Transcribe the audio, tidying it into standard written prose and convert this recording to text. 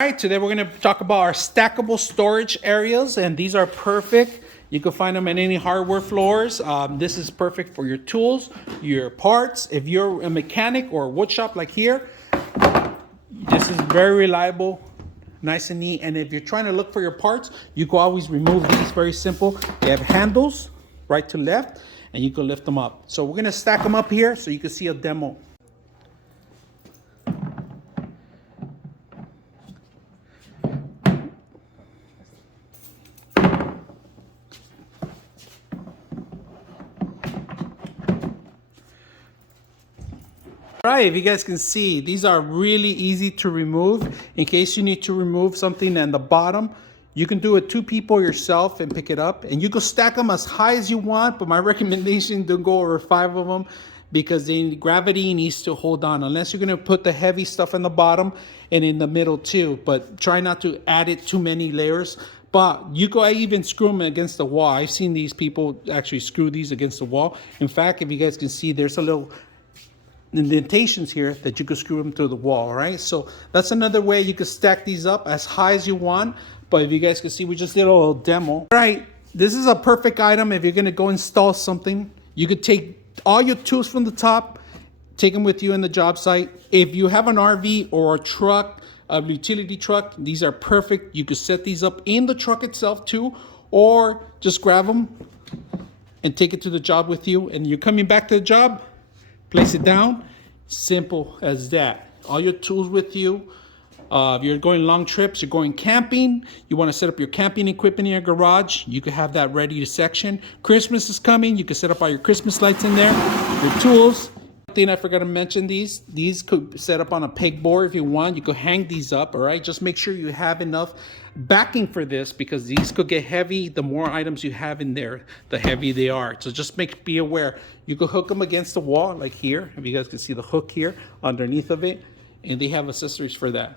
All right, today we're going to talk about our stackable storage areas, and these are perfect. You can find them in any hardware floors. This is perfect for your tools, your parts. If you're a mechanic or a wood shop like here, this is very reliable, nice and neat. And if you're trying to look for your parts, you can always remove these. Very simple. They have handles right to left, and you can lift them up. So we're going to stack them up here so you can see a demo. All right, if you guys can see, these are really easy to remove. In case you need to remove something in the bottom, you can do it 2 people yourself and pick it up. And you can stack them as high as you want, but my recommendation, don't go over 5 of them because the gravity needs to hold on. Unless you're gonna put the heavy stuff in the bottom and in the middle too, but try not to add it too many layers. But you go even screw them against the wall. I've seen these people actually screw these against the wall. In fact, if you guys can see, there's a little indentations here that you could screw them to the wall. Right, so that's another way you could stack these up as high as you want. But if you guys can see, we just did a little demo. All right, this is a perfect item if you're going to go install something. You could take all your tools from the top, take them with you in the job site. If you have an RV or a truck, a utility truck, these are perfect. You could set these up in the truck itself too, or just grab them and take it to the job with you. And you're coming back to the job, place it down. Simple as that. All your tools with you. If you're going long trips, you're going camping, you want to set up your camping equipment in your garage, you can have that ready to section. Christmas is coming, you can set up all your Christmas lights in there. Your tools. Thing I forgot to mention, these could set up on a pegboard if you want. You could hang these up. All right, just make sure you have enough backing for this because these could get heavy. The more items you have in there, the heavier they are. So just be aware. You could hook them against the wall like here, if you guys can see the hook here underneath of it, and they have accessories for that.